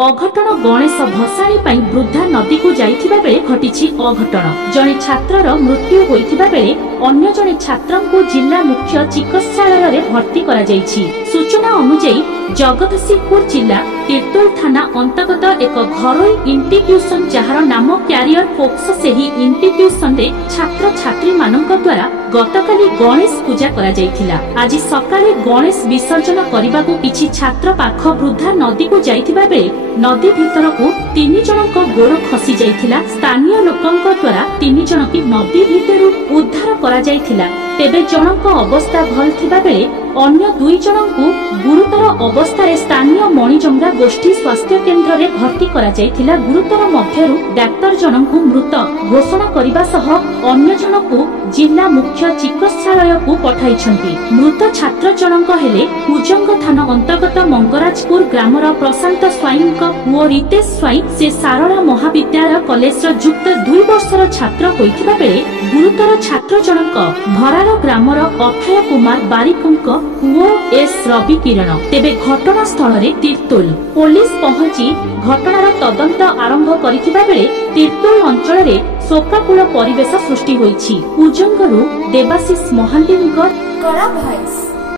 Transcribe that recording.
अघटन गणेश भसाणी पाई वृद्धा नदी को जाइथिबा बेले घटिछि अघटन। जने छात्रर मृत्यु होइथिबा बेले अन्य जने छात्रन को जिला मुख्य चिकित्सालय रे भर्ती करा जाइछि। सूचना अनुसार जगतसिंहपुर जिला तीर्तोल थाना अंतर्गत एक घरोई इंस्टीट्यूशन जहार नाम क्यारियर फोक्स सेही इंस्टीट्यूशन रे छात्र छात्री मानक द्वारा गतकाली गणेश पूजा करा जाइथिला। आज सकाळे गणेश विसर्जन करबा को किछि छात्र पाख वृद्धा नदी को जाइथिबा बेले नदी भीतर को 3 जनक गोड़ खसी जाइथिला। स्थानीय लोकंक द्वारा 3 जन की नदी भीतर उद्धार करा जाइथिला। तेबे जनक अवस्था भल थिबा बेले अन्य 2 जनकु गुरुतर अवस्था स्थानीय मणिजंगा गोष्ठी स्वास्थ्य केन्द्र रे भर्ती करा जाइथिला। गुरुतर मध्यरु डाक्टर जनकु मृत घोषणा करिबा सह अन्य जनकु जिला मुख्य चिकित्सालय को पठाइछंती। मृत छात्र जनक हेले कुजंग थाना अंतर्गत मंगराजपुर ग्रामर प्रशांत स्वाईं पुओ रितेश स्वाईं। से सारला महाविद्यालय कॉलेज युक्त 2 वर्षर छात्र होइथिबा बेले गुरुतर छात्र जनक भरार ग्रामर अक्षय कुमार बारिकंक पुओ एस रवि किरण। तेबे घटना स्थल रे तीर्तोल पुलिस पहुंची घटनार तदंत आरंभ करिथिबा बेले तीर्तोल अंचल रे शोकाकुल परिवेश सृष्टि होइछि। कुजंगरु देवाशीष महांतींकर कड़ा भॉइस।